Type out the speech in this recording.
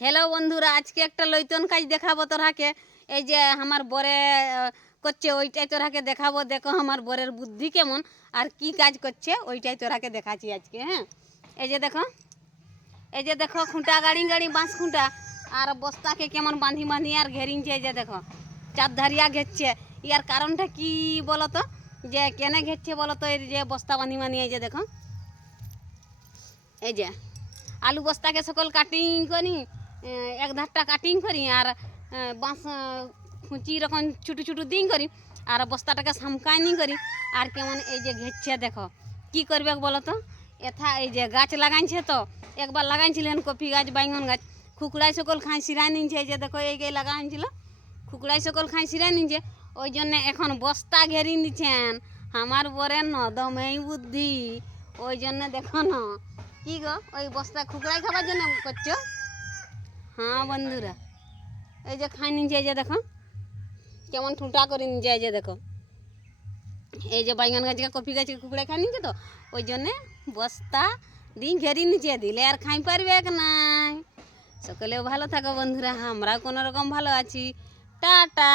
Hello বন্ধুরা, আজকে একটা লইতন কাজ দেখাবো তোরাকে। এই যে আমার বরে করছে ওইটাই তোরাকে দেখাবো। দেখো আমার বরের বুদ্ধি কেমন আর কি কাজ করছে ওইটাই তোরাকে দেখাচ্ছি আজকে। হ্যাঁ, এই যে দেখো খুঁটা গাড়ি গাড়ি বাঁশ খুঁটা আর বস্তাকে কেমন বাঁধি বাঁধি আর ঘেরিনছে। এই যে দেখো চারধারিয়া ঘেরছে। ইয়ার কারণটা কি বলো তো, যে কেনে ঘেরছে বলো তো? এই যে বস্তা বাঁধি বাঁধি, এই যে দেখো, এই যে আলু বস্তাকে সকল কাটিং করি, এক ধারটা কাটিং করি আর বাঁশ খুঁচি রকম ছোটো ছোটো দিন করি আর বস্তাটাকে সামকানি করি আর কেমন এই যে ঘেরছে। দেখো কি করবে বলো তো? এথা এই যে গাছ লাগাইছে, তো একবার লাগাইছিলেন কপি গাছ, বাইগন গাছ, খুকড়াই সকল খাই সিরাই নিচ্ছে। এই যে দেখো এই লাগাইছিল, খুকড়াই সকল খাই সিরাই নিচ্ছে। ওই জন্যে এখন বস্তা ঘেরি নিচ্ছেন। আমার বরের নদমেই বুদ্ধি, ওই জন্যে দেখো না কি গো, ওই বস্তা খুকড়াই খাবার জন্য করছো। হ্যাঁ বন্ধুরা, এই যে খাই নিচ্ছে, এই যে দেখো কেমন ঠুঁটা করে নিচ্ছে। এই যে দেখো এই যে বাইগন গাছকে কপি গাছকে কুকুড়ে খাই নিচ্ছে, তো ওই জন্যে বস্তা দিন ঘেরি নিচ্ছে, দিলে আর খাই পারবে নাই। সকলেও ভালো থাকো বন্ধুরা, আমরাও কোনো রকম ভালো আছি। টাটা।